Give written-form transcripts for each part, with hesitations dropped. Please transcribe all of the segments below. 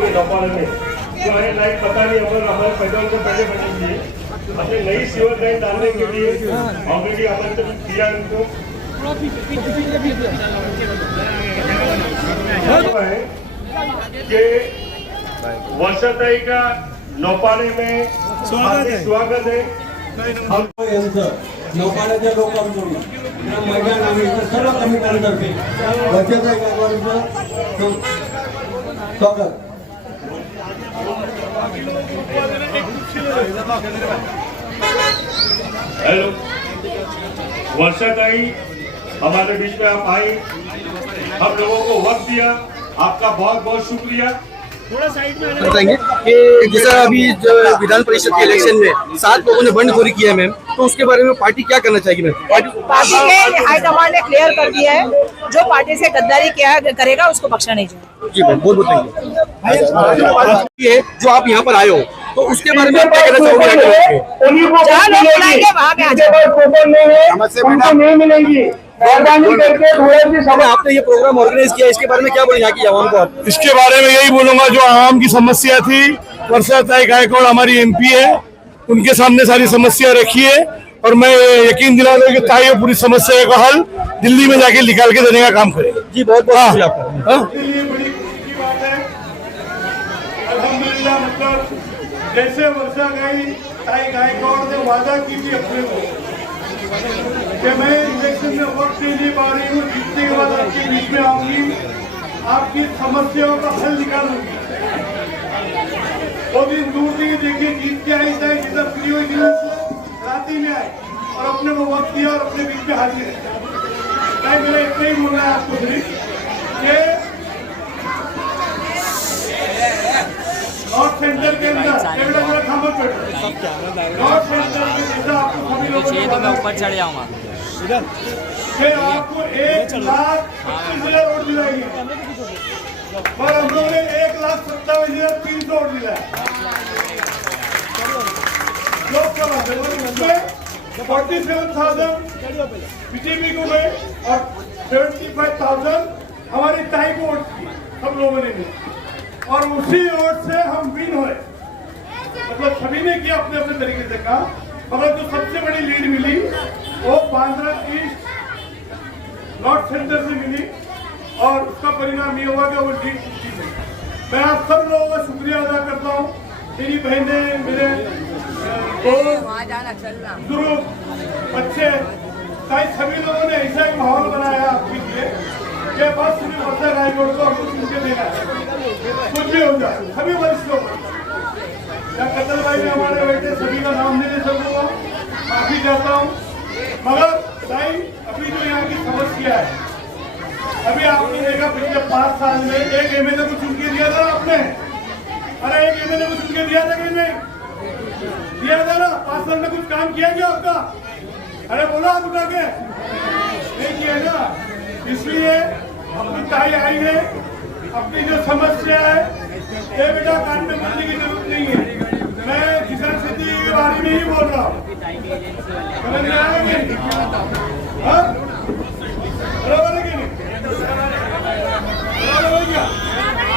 जो है लाइन पता नहीं हमारे पैदल को पहले बनेगी अपने नई सीवर लाइन डालने के लिए ऑलरेडी आमंत्रण दिया उनको कि वर्षाताई का नौपाने में स्वागत है। नौपाण्याच्या लोकांकडून मैदान आम्ही सर्व कमिट्यांतर्फे वर्षाताई गायकवाडचं स्वागत। हेलो वर्षाताई, हमारे बीच में आप आई, हम लोगों को वक्त दिया, आपका बहुत बहुत शुक्रिया। बताएंगे कि जैसा अभी जो विधान परिषद के इलेक्शन में 7 लोगों ने बंडखोरी किया है मैम, तो उसके बारे में पार्टी क्या करना चाहेगी मैम? पार्टी के हाईकमान ने क्लियर कर दिया है, जो पार्टी से गद्दारी किया करेगा उसको बख्शा नहीं जाएगा। जी मैम, बहुत थैंक यू। जो आप यहाँ पर आए हो तो उसके बारे में क्या कहना चाहोगे? जहाँ लोग बुलाएंगे वहाँ पे आ जाओ। आपने ये प्रोग्राम ऑर्गेनाइज किया, इसके बारे में क्या बोलेंगे यहाँ की आवाम को आप? इसके बारे में यही बोलूंगा, जो आवाम की समस्या थी, वर्षाताई गायकवाड़ हमारी MP है, उनके सामने सारी समस्या रखी है और मैं यकीन दिला दूं कि ताई पूरी समस्या का हल दिल्ली में जाके निकाल के देने का काम करेगा। जी बहुत बहुत शुक्रिया आपका। अल्हम्दुलिल्लाह, मतलब जैसे वर्षाताई गायकवाड़ ने वादा की थी अपने को कि मैं इलेक्शन में वोट नहीं ले पा रही हूँ, जीतने के बाद आपके बीच में आऊंगी, आपकी समस्याओं का हल निकालूंगी। वो दिन दूर नहीं, देखिए जीत के आई था, जिधर फ्री हुई थी राती में आए और अपने को वक्त दिया और अपने बीच में हाजिर है। मेरा इतना ही बोलना है आपको सिर्फ कि नॉर्थ सेंटर के अंदर नॉर्थ सेंटर के जैसा आपको सभी लोगों को मैं ऊपर चढ़ जाऊंगा, फिर आपको 1,25,000 वोट दिलाएंगे, पर हम लोगों ने 1,57,300 वोट दिलाया। लोकसभा में 47,000 बीजेपी को गए और 75,000 हमारी ताई को वोट की सब लोगों ने, और उसी वोट से हम विन हुए। मतलब सभी ने किया अपने अपने तरीके से काम, मगर जो सबसे बड़ी लीड मिली वो बांद्रा ईस्ट नॉर्थ सेंटर से मिली और उसका परिणाम ये हुआ कि वो लीड जीती है। मैं आप सब लोगों का शुक्रिया अदा करता हूँ, मेरी बहनें, मेरे बुजुर्ग, बच्चे, सभी लोगों ने ऐसा ही माहौल बनाया आपके लिए कि बस सिर्फ वर्षा गायकवाड़ को हमको सुन के देना है, कुछ भी हो जाए। सभी वरिष्ठ लोग, कत्ल भाई ने हमारे बेटे सभी का नाम नहीं ले सकूंगा, माफी चाहता हूँ, मगर भाई अभी जो यहाँ की समस्या है, अभी आपने देखा पिछले 5 साल में एक MLA को चुन के दिया था आपने, अरे एक MLA को चुन के दिया था कि नहीं दिया था ना? 5 साल में कुछ काम किया क्या आपका? अरे बोला आप उठा के नहीं किया ना। इसलिए अपनी ताई आई है, अपनी जो समस्या है ये बेटा कान में बोलने की जरूरत नहीं है। मैं किसान खेती के बारे में ही बोल रहा हूँ, समझ में आया कि नहीं? बराबर है कि नहीं? बराबर है क्या?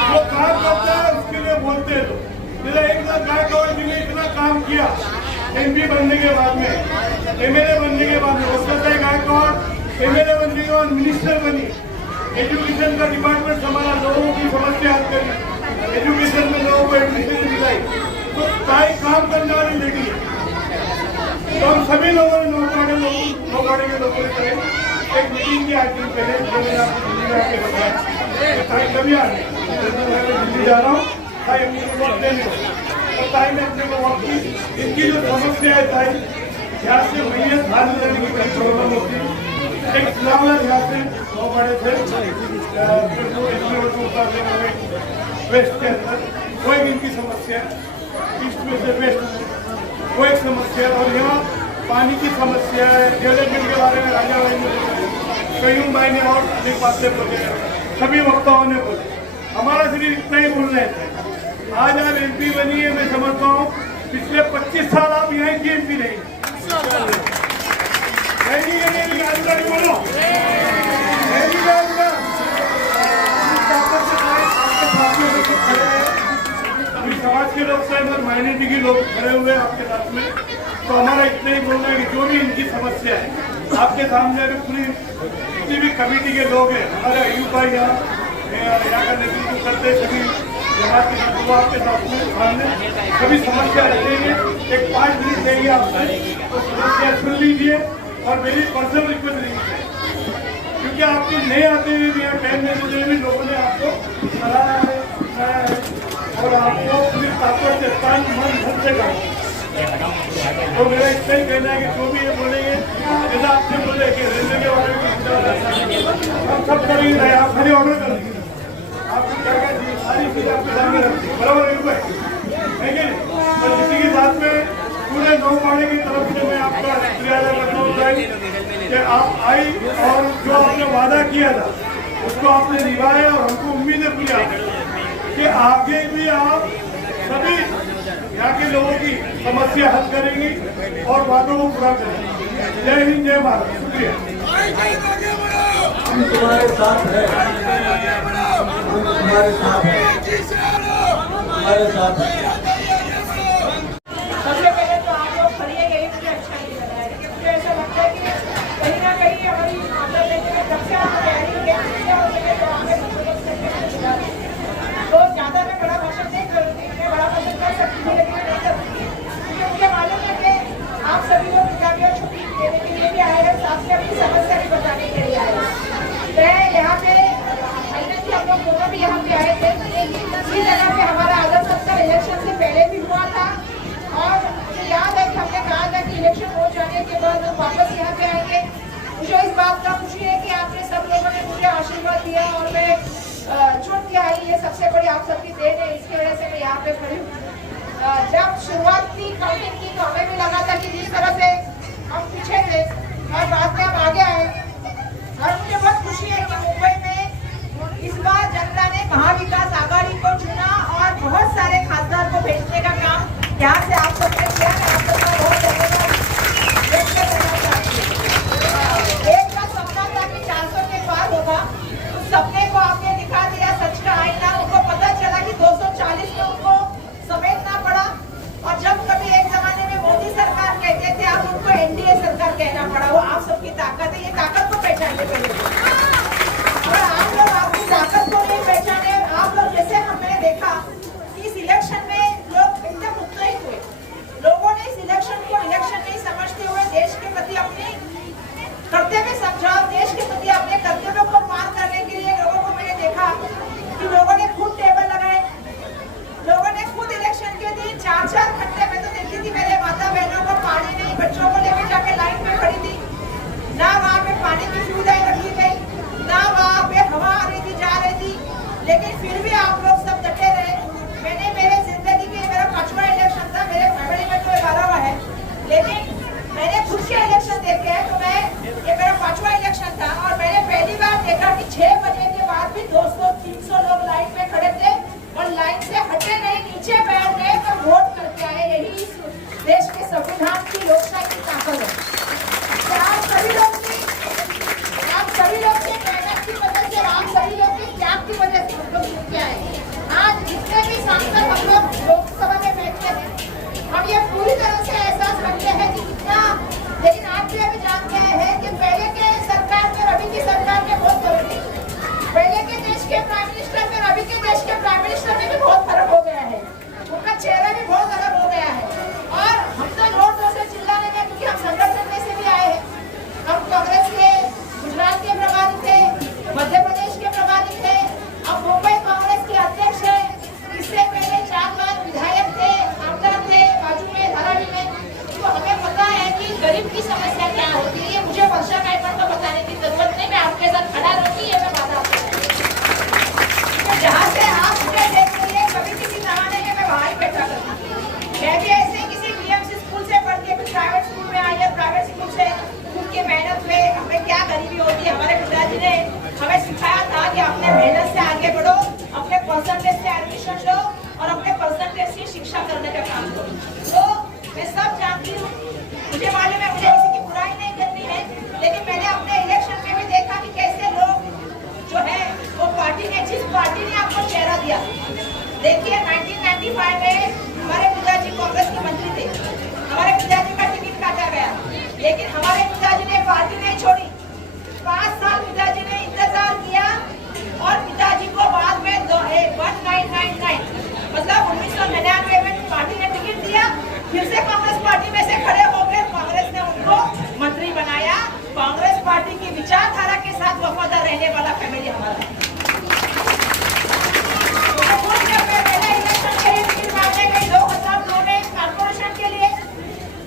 जो काम करता है उसके लिए बोलते हैं लोग। जैसे 1,00,000 गायकवाड़ जी ने इतना काम किया MP बनने के बाद में, MLA बनने के बाद में, वर्षाताई गायकवाड़ MLA बनने के बाद मिनिस्टर बनी, एजुकेशन का डिपार्टमेंट संभाला, लोगों की समस्या हल करी, एजुकेशन में लोगों को एडमिशन दिलाई, तो ताई काम करने वाली लेडी है। तो हम सभी लोगों ने नौगाड़े के लोगों ने एक मीटिंग की आज दिन पहले, मैंने आपको दिल्ली में आके बताया ताई कभी आ रही, दिल्ली जा रहा हूँ, ताई अपनी को वक्त देने, और ताई ने अपने को वक्त की। इनकी जो समस्या है ताई, यहाँ से मैयत हाल लेने की प्रॉब्लम होती है, एक सिलावला यहाँ से नौगाड़े थे वेस्ट के अंदर, वो एक इनकी समस्या है, ईस्ट में से वेस्ट वो एक समस्या है, और यहाँ पानी की समस्या है, डेवलपमेंट के बारे में राजा भाई ने बोला, कयूम भाई ने और अनेक बातें बोले, सभी वक्ताओं ने बोले, हमारा सिर्फ इतना ही बोल रहे थे। आज आप MP बनी है, मैं समझता हूँ पिछले 25 साल आप यहाँ की MP रही, बोलो माइनॉरिटी के लोग खड़े हुए हैं आपके साथ में, तो हमारा इतना ही बोलना है कि जो भी इनकी समस्या है आपके सामने अभी पूरी जितनी भी कमेटी के लोग हैं, हमारे अयूब भाई यहाँ का नेतृत्व करते सभी जमात के साथ, वो आपके साथ में सामने सभी समस्या रखेंगे। एक 5 मिनट देंगे आपसे, तो समस्या सुन लीजिए और मेरी पर्सनल रिक्वेस्ट रहेगी, क्योंकि आपके नहीं आते हुए भी यहाँ टाइम में मुझे भी लोगों ने आपको सराहा है, सुनाया है और आपको पूरी ताकत से तन मन धन से कहा। तो मेरा इतना ही कहना है कि जो भी ये बोलेंगे, जैसा आपने बोले कि रेलवे के बारे में हम सब करेंगे, आप खाली ऑर्डर कर दीजिए, आपको क्या क्या चाहिए सारी चीज आपके सामने रखती है, बराबर है क्या? और किसी की बात में पूरे 9 पाड़े की तरफ से मैं आपका शुक्रिया अदा करता हूँ कि आप आई और जो आपने वादा किया था उसको आपने निभाया, और हमको उम्मीद है पूरी कि आगे भी आप सभी यहाँ के लोगों की समस्या हल करेंगी और वादों को पूरा करेंगी। जय हिंद, जय भारत, शुक्रिया। हम तुम्हारे साथ हैं, तुम्हारे साथ हैं, तुम्हारे साथ हैं। सबसे पहले तो आप लोग खड़िए गए, मुझे अच्छा नहीं लगा है, क्योंकि मुझे ऐसा लगता है कि कहीं ना कहीं हमारी माता देने में जब से आप तैयारी हो सके तो हमें तो ज़्यादा मैं बड़ा भाषण नहीं करूँगी, मैं बड़ा भाषण कर सकती हूँ लेकिन मैं नहीं करूँगी, क्योंकि मुझे मालूम है कि आप सभी लोग किताबियों छुट्टी देने के लिए भी आए हैं, साथ में अपनी समस्या भी बताने के लिए आए हैं। मैं यहाँ पे पहले से हम लोग दोनों भी यहाँ पे आए थे, इसी जगह पे हमारा आदर्श सत्तर इलेक्शन से पहले भी हुआ था, और मुझे याद है कि हमने कहा था कि इलेक्शन हो जाने के बाद हम वापस यहाँ पे आएंगे। मुझे इस बात का खुशी है कि आपने सब लोगों ने मुझे आशीर्वाद दिया और मैं चुन के आई, ये सबसे बड़ी आप सबकी देन है, इसकी वजह से मैं यहाँ पे खड़ी हूँ। जब शुरुआत थी काउंटिंग की तो हमें भी लगा था कि जिस तरह से हम पीछे थे और बाद में हम आगे आए, और मुझे बहुत खुशी है कि मुंबई में इस बार जनता ने महाविकास आघाड़ी को चुना और बहुत सारे खासदार को भेजने का काम यहाँ से आप सबने किया। मैं आप सबका बहुत धन्यवाद व्यक्त करना चाहती हूँ। एक का सपना था कि 400 के पार होगा, उस सपने को आपने दिखा दिया, सच का आईना। उनको पता चला कि 240 में उनको समेटना पड़ा, और जब कभी एक जमाने में मोदी सरकार कहते थे आप उनको एनडीए सरकार कहना पड़ा। वो आप सबकी ताकत है, ये ताकत को पहचानने पड़ेगी, और आप लोग आपकी ताकत को नहीं पहचाने। आप लोग जैसे हमने देखा कि इस इलेक्शन में लोग एकदम उत्साहित हुए, लोगों ने इस इलेक्शन को इलेक्शन नहीं समझते हुए देश के प्रति अपने कर्तव्य समझा, देश के प्रति अपने कर्तव्यों को पार करने के लिए लोगों को मैंने देखा कि लोगों ने खुद टेबल लगाए, लोगों ने खुद इलेक्शन के दिन 4-4 घंटे में तो देखी थी मेरे माता बहनों को पानी नहीं, बच्चों को लेकर जाके लाइन में खड़ी थी, ना वहाँ पे पानी की सुविधाएं रखी गई, ना वहाँ पे हवा आ रही थी, जा रही थी, लेकिन फिर भी आप लोग सब डटे रहे। मैंने मेरे जिंदगी के मेरा 5वां इलेक्शन था, मेरे फैमिली में तो 12वां है, लेकिन मैंने खुद के इलेक्शन देखे हैं, तो ये मेरा 5वां इलेक्शन था, और मैंने पहली बार देखा कि 6 बजे के बाद भी 200-300 लोग लाइन में खड़े थे और लाइन से हटे नहीं, नीचे बैठ गए और वोट करके आए। यही देश के संविधान की लोकशाही की ताकत है। आप सभी लोग की मेहनत की वजह से, आप सभी लोग की त्याग की वजह से हम लोग जीत के आए। आज जितने भी सांसद हम लोग लोकसभा में बैठते हैं, हम ये पूरी तरह से एहसास रखते हैं कि कितना, लेकिन आप भी अभी जान गए हैं कि पहले के सरकार में अभी की सरकार में बहुत फर्क है। पहले के देश के प्राइम मिनिस्टर में अभी के देश के प्राइम मिनिस्टर में भी बहुत फर्क हो गया है, उनका चेहरा भी बहुत अलग हो गया है। और हम तो जोर से चिल्लाने में, क्योंकि हम संघर्ष करने से भी आए हैं। हम कांग्रेस के गुजरात के प्रभारी थे, मध्य प्रदेश के प्रभारी थे, अब मुंबई कांग्रेस के अध्यक्ष है, इससे पहले 4 बार विधायक थे, आमदार थे, बाजू में धारावी में। तो हमें पता है कि गरीब की समस्या क्या होती है। मुझे वर्षा गायकवाड़ को बताने की जरूरत नहीं, मैं आपके साथ खड़ा रहूंगी, ये मैं वादा आपको जहाँ से आप मुझे देख रही है, कभी किसी जमाने में मैं वहाँ ही बैठा करती थी। मैं भी ऐसे किसी बीएमसी स्कूल से पढ़ के फिर प्राइवेट स्कूल में आई है, प्राइवेट स्कूल से खुद की मेहनत में हमें क्या गरीबी होती है। हमारे पिताजी ने हमें सिखाया था कि अपने मेहनत से आगे बढ़ो, अपने परसेंटेज से एडमिशन लो और अपने परसेंटेज से शिक्षा करने का काम करो। तो मैं सब जानती हूँ, मुझे मालूम है मुझे किसी की बुराई नहीं करनी है, लेकिन मैंने अपने इलेक्शन में भी देखा कि कैसे लोग जो है वो पार्टी ने, जिस पार्टी ने आपको चेहरा दिया, देखिए 1995 में हमारे पिताजी कांग्रेस के मंत्री थे, हमारे पिताजी का टिकट काटा गया, लेकिन हमारे पिताजी ने पार्टी नहीं छोड़ी। 5 साल पिताजी ने इंतजार किया और पिताजी को बाद में 1999 मतलब 1999 में पार्टी ने टिकट दिया, फिर से कांग्रेस पार्टी में से खड़े हो गए, कांग्रेस ने उनको मंत्री बनाया। कांग्रेस पार्टी की विचारधारा के साथ वफादार रहने वाला फैमिली हमारा है। पहले इलेक्शन के लिए टिकट मांगने गई 2002 में कॉर्पोरेशन के लिए,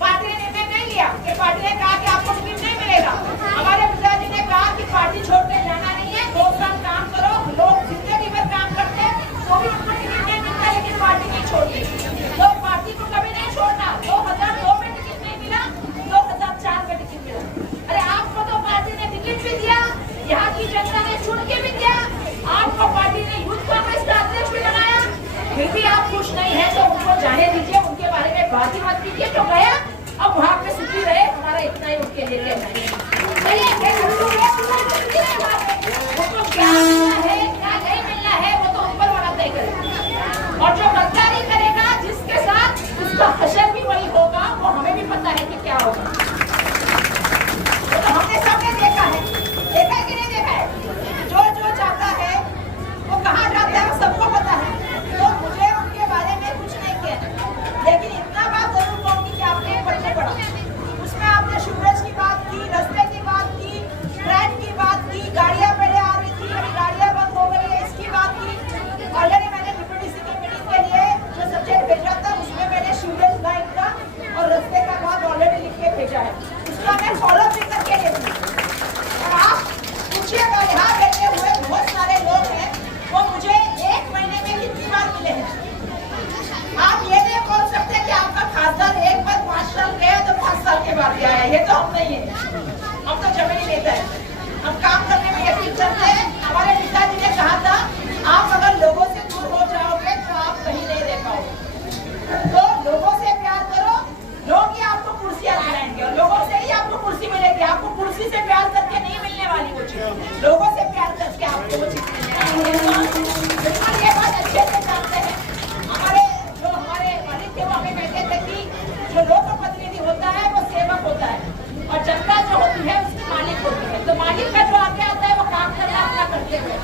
पार्टी ने निर्णय नहीं लिया कि पार्टी ने कहा कि आपको टिकट नहीं मिलेगा। हमारे पिताजी ने कहा कि पार्टी छोड़ के जाना नहीं है, 2 साल काम करो, लोग जिंदगी भर काम करते हैं तो भी उनको टिकट नहीं मिलता, लेकिन पार्टी नहीं छोड़ती। तो पार्टी को कभी नहीं छोड़ना। 2002 में टिकट नहीं मिला, 2004 में टिकट मिला। अरे आपको तो पार्टी ने टिकट भी दिया, यहाँ की जनता ने चुन के भी दिया, आपको पार्टी ने यूथ कांग्रेस का अध्यक्ष भी बनाया, फिर भी आप खुश नहीं है तो उनको जाने दीजिए, उनके बारे में बात ही मत कीजिए। तो गया, अब वहाँ पे सुखी रहे, हमारा इतना ही उनके लिए कहना है। वो तो क्या मिलना है क्या नहीं मिलना है वो तो ऊपर वाला तय करेगा, और जो गद्दारी करेगा जिसके साथ उसका हशर भी वही होगा, वो हमें भी पता है कि क्या होगा। तो हमने सबने देखा है कि नहीं देखा है, जो जाता है वो कहाँ जाता है वो सबको पता है। तो मुझे उनके बारे में कुछ नहीं कहना, लेकिन इतना बात जरूर कहूंगी कि आपने पढ़ने पड़ा, उसमें आपने शुभ्रज की बात की, रस्ते की बात की, ट्रेन की बात की, गाड़ियां पहले आ रही थी अभी गाड़ियां बंद हो गई है इसकी बात की। ऑलरेडी मैंने डिप्टी सी की मीटिंग के लिए जो सब्जेक्ट भेजा था उसमें मैंने शुभ्रज लाइन का और रस्ते का बात ऑलरेडी लिख के भेजा है, उसका मैं फॉलो भी करके देती हूँ। और आप पूछिएगा यहाँ बैठे हुए बहुत सारे लोग हैं, वो मुझे 1 महीने में कितनी बार मिले हैं। आप ये नहीं बोल सकते कि आपका खासदार एक बार 5 साल गया तो 5 साल के बाद आया, ये तो हम नहीं है, हम तो जमीन लेता है, हम काम करने में यकीन करते हैं। हमारे पिताजी ने कहा था आप अगर लोगों से दूर हो जाओगे तो आप कहीं नहीं रह पाओगे, तो लोगों से प्यार करो, लोग ही आपको कुर्सियां दिलाएंगे और लोगों से ही आपको कुर्सी मिलेगी। आपको कुर्सी से प्यार करके नहीं मिलने वाली वो चीज, लोगों से प्यार करके आपको वो चीज मिलने वाली है। ये बात अच्छे से जानते हैं। हमारे मालिक थे वो हमें कहते थे कि जो लोक प्रतिनिधि होता है वो सेवक होता है और जनता जो होती है उसकी मालिक होती है। तो मालिक का जो आगे आता है वो काम करना अपना करते हुए,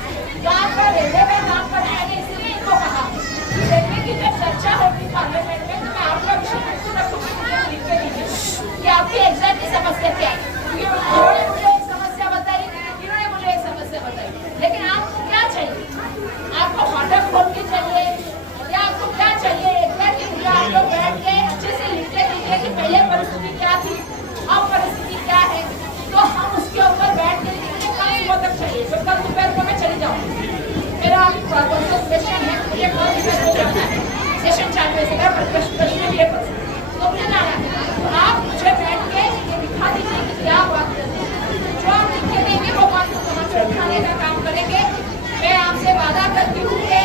तो आपका रेलवे में काम करने आगे, इसलिए इनको कहा रेलवे की जब चर्चा होगी पार्लियामेंट में तो मैं आपका विषय रखूंगी, लिख के दीजिए कि आपकी एग्जैक्ट समस्या क्या है। उन्होंने मुझे एक समस्या बताई, इन्होंने मुझे एक समस्या बताई, लेकिन आपको क्या चाहिए? आपको फाटक खोल के चाहिए या आपको क्या चाहिए? आप लोग बैठ के अच्छे से लिखते दीजिए कि पहले परिस्थिति क्या थी, अब परिस्थिति क्या है, तो हम उसके ऊपर बैठ के लिखेंगे। कल सुबह तक चाहिए, तो कल दोपहर को मैं चली जाऊँगी, मेरा सेशन है, मुझे कल दोपहर को जाना है, सेशन 4 बजे से पेपर, तो मुझे जाना है। तो आप मुझे बैठ के ये दिखा दीजिए कि क्या बात करते हैं, जो आप लिख के देंगे वो बात को वहाँ से उठाने का काम करेंगे। मैं आपसे वादा करती हूँ कि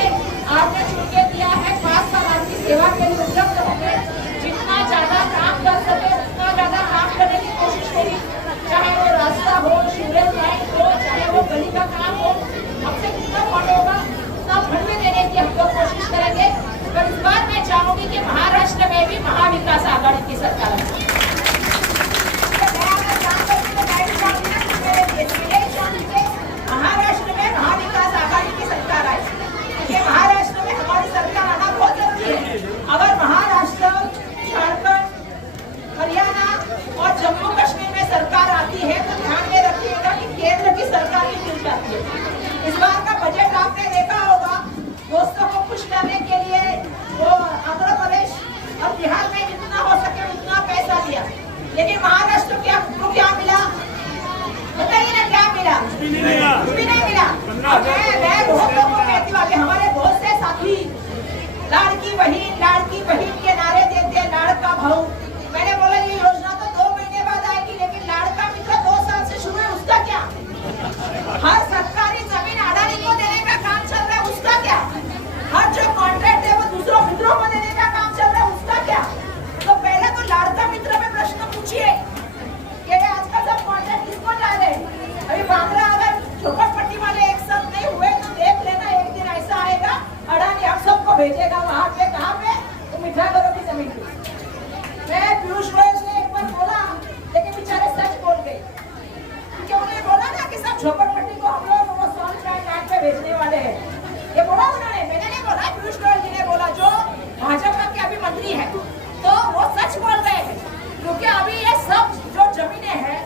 आपने चुन के दिया है 5 साल आपकी सेवा के लिए उपलब्ध होंगे, जितना ज्यादा काम कर सके उतना ज्यादा काम करने की कोशिश करी, चाहे वो रास्ता हो, सीवरेज लाइन हो, चाहे वो गली का काम हो, हमसे कितना फंड होगा उतना फंड में देने की हम लोग कोशिश करेंगे। पर इस बार मैं चाहूंगी कि महाराष्ट्र में भी महाविकास आघाड़ी की सरकार है। महाराष्ट्र में महाविकास आघाड़ी की सरकार आई, ये महाराष्ट्र में हमारी सरकार आना बहुत जरूरी है। अगर महाराष्ट्र, झारखंड, हरियाणा और जम्मू कश्मीर में सरकार आती है तो ध्यान में रखिएगा कि केंद्र की सरकार भी मिल जाती है। इस बार का बजट आपने देखा होगा, दोस्तों को खुश करने के लिए वो आंध्र प्रदेश और बिहार में जितना हो सके उतना पैसा दिया, लेकिन महाराष्ट्र को क्या मिला बताइए ना, क्या मिला? कुछ भी नहीं मिला। मैं बहुत लोगों को कहती हूँ, हमारे बहुत से साथी लाड़की बहन के नारे देते हैं, लाड़का भाऊ। मैंने बोला ये योजना तो 2 महीने बाद आएगी, लेकिन लाड़का मित्र 2 साल से शुरू है, उसका क्या? हर सरकारी जमीन अडानी को देने का काम चल रहा है, उसका क्या? हर जो कॉन्ट्रैक्ट है वो दूसरों मित्रों को देने का काम चल रहा है, उसका क्या? तो पहले तो लाड़का मित्र में प्रश्न पूछिए कि आजकल सब कॉन्ट्रैक्ट किसको जा रहे हैं। अभी बांद्रा अगर झोपड़पट्टी वाले एक साथ नहीं हुए तो देख लेना, एक दिन ऐसा आएगा अडानी हम सबको भेजेगा वहाँ पे, कहाँ पे? तो मिठा करो जमीन की। मैं पीयूष गोयल से एक बार बोला, लेकिन बेचारे सच बोल गए, क्योंकि उन्होंने बोला ना कि सब झोपड़पट्टी को हम लोग वो सॉल्ट काट पे बेचने वाले हैं। ये बोला उन्होंने, मैंने नहीं बोला, पीयूष गोयल जी ने बोला, जो भाजपा के अभी मंत्री है, तो वो सच बोल रहे हैं। क्योंकि अभी ये सब जो जमीनें हैं,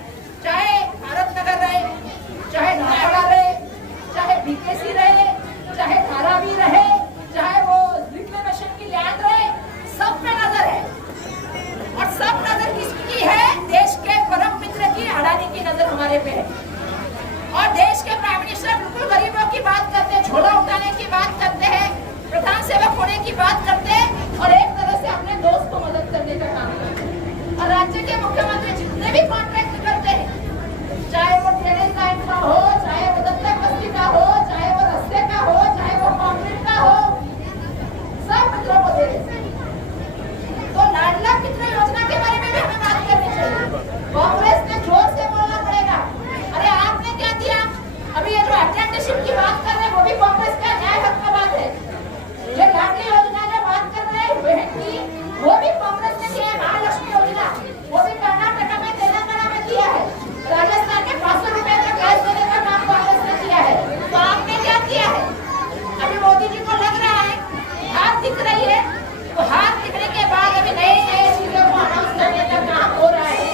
चाहे भारत नगर रहे, चाहे नागड़ा रहे, चाहे बीकेसी रहे, चाहे धारावी रहे, चाहे वो रिक्लेमेशन की लैंड रहे, सब पे नजर है। और सब नजर किसकी है? देश के परम मित्र की, अडानी की नजर हमारे पे है। और देश के प्राइम मिनिस्टर बिल्कुल गरीबों की बात करते हैं, झोला उठाने की बात करते हैं, प्रधान सेवक होने की बात करते हैं, और एक तरह से अपने दोस्त को मदद करने का काम करते हैं। और राज्य के मुख्यमंत्री जितने भी कॉन्ट्रैक्ट करते हैं, चाहे वो ड्रेनेज लाइन का हो, चाहे वो दत्तक बस्ती का हो, चाहे वो रास्ते का हो, चाहे वो कंक्रीट का हो, सब मित्रों को दे देते हैं। तो लाडला मित्र योजना के बारे में भी हमें बात करनी चाहिए। कांग्रेस ने जोर से बोलना पड़ेगा। अरे आपने क्या दिया? अभी ये जो अटेंडरशिप की बात कर रहे हैं, वो भी कांग्रेस का न्याय हक का बात है। ये लाडली योजना जो बात कर रहे हैं बहन की, वो भी कांग्रेस ने दिया है। महालक्ष्मी योजना, वो भी कर्नाटक में, तेलंगाना में दिया है। राजस्थान में 500 रुपए का गैस देने का काम कांग्रेस ने किया है। तो आपने क्या किया है? अभी मोदी जी को लग रहा है हाथ दिख रही है, तो हाथ दिखने के बाद अभी नए नए चीजों को अनाउंस करने का काम हो रहा है।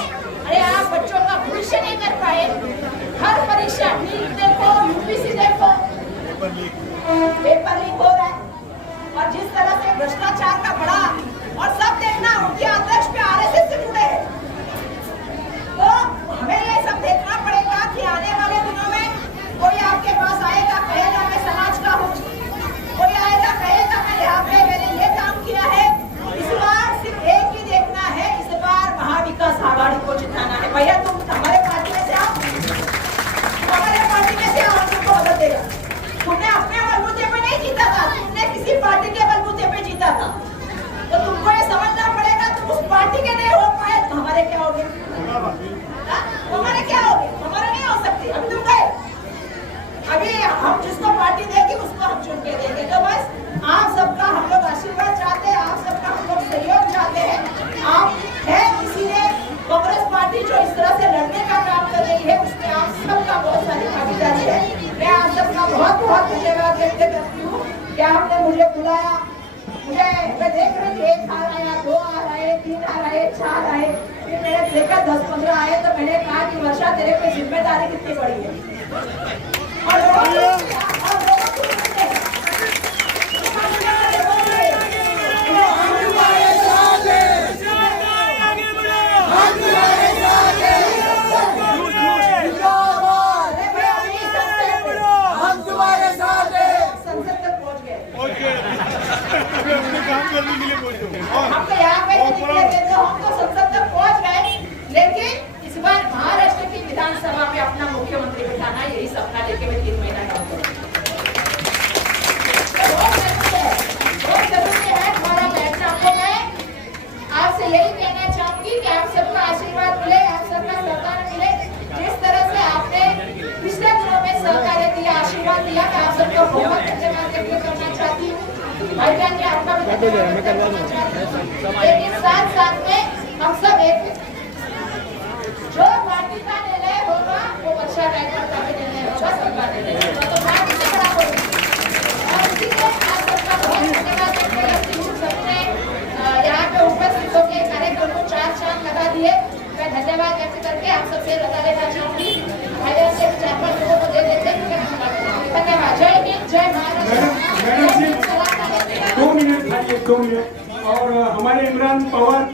अरे आप बच्चों का भविष्य नहीं कर पाए। हर परीक्षा, नीट देखो, यूपीसी देखो, पेपर लीक हो रहा है। और जिस तरह से भ्रष्टाचार का बढ़ा, और सब देखना उनके अध्यक्ष पे आरएसएस से जुड़े हैं। तो हमें ये सब देखना पड़ेगा कि आने वाले दिनों में कोई आपके पास आएगा, कहेगा मैं समाज का हूँ, कोई आएगा कहेगा मैं यहाँ पे मैंने ये काम किया है। इस बार सिर्फ एक ही देखना है, इस बार महाविकास आघाड़ी को जिताना है। भैया तुम हमारे पार्टी में से आओ, हमारे पार्टी में से आओ, हम तुमको मदद देगा। तुमने अपने बलबूते पे नहीं जीता था, तुमने किसी पार्टी के बलबूते पे जीता था। तो तुमको ये समझना पड़ेगा, तुम उस पार्टी के नहीं हो पाए तो हमारे क्या होगे? हमारे क्या होगे? हमारे नहीं हो सकते। अभी तुम गए, अभी हम जिसको पार्टी देगी उसको हम चुन के देंगे। तो बस आप सबका हम लोग आशीर्वाद चाहते हैं, आप सबका हम लोग सहयोग चाहते हैं। आप है, इसीलिए कांग्रेस पार्टी जो इस तरह से लड़ने का काम कर रही है, उसमें आप सबका बहुत सारी भागीदारी है। मैं आप सबका बहुत बहुत धन्यवाद व्यक्त करती हूँ कि आपने मुझे बुलाया। मैं देख रही थी 1 आ रहा है, 2 आ रहा है, 3 आ रहा है, 4 आए, फिर मैंने देखा 10-15 आए, तो मैंने कहा कि वर्षा तेरे पे जिम्मेदारी कितनी बड़ी है। और संसद तक पहुंच गए। अपने काम करने के लिए पहुंचे। हम तो यहाँ पे हम तो संसद तक पहुंच गए, लेकिन इस बार महाराष्ट्र की विधानसभा में अपना मुख्यमंत्री बिठाना, यही सपना लेके मैं 3 महीना काम करूँगी। बहुत जरूरी है हमारा बैठना। आपको मैं आपसे यही कहना चाहूंगी कि आप सबका आशीर्वाद मिले, आप सबका सहकार मिले। जिस तरह से आपने पिछले दिनों में सहकार्य दिया, आशीर्वाद दिया, आप सबको बहुत धन्यवाद व्यक्त करना चाहती हूँ। भाई बहन की आत्मा में धन्यवाद करना चाहती हूँ। लेकिन साथ साथ में हम सब एक, जो पार्टी का निर्णय होगा वो वर्षा गायकवाड़ का भी निर्णय होगा, सबका निर्णय होगा। तो मैं इससे बड़ा बोलूँगी। और इसीलिए आप सबका बहुत धन्यवाद व्यक्त करती हूँ। सबने यहाँ पे उपस्थित होकर कार्यक्रम को 4 चांद लगा दिए। मैं धन्यवाद व्यक्त करके आप सबसे रजा लेना चाहूँगी। भाई से 4-5 लोगों को दे देते हैं। धन्यवाद। जय हिंद, जय महाराष्ट्र। 2 मिनट खाली, 2 मिनट। और हमारे इमरान पवार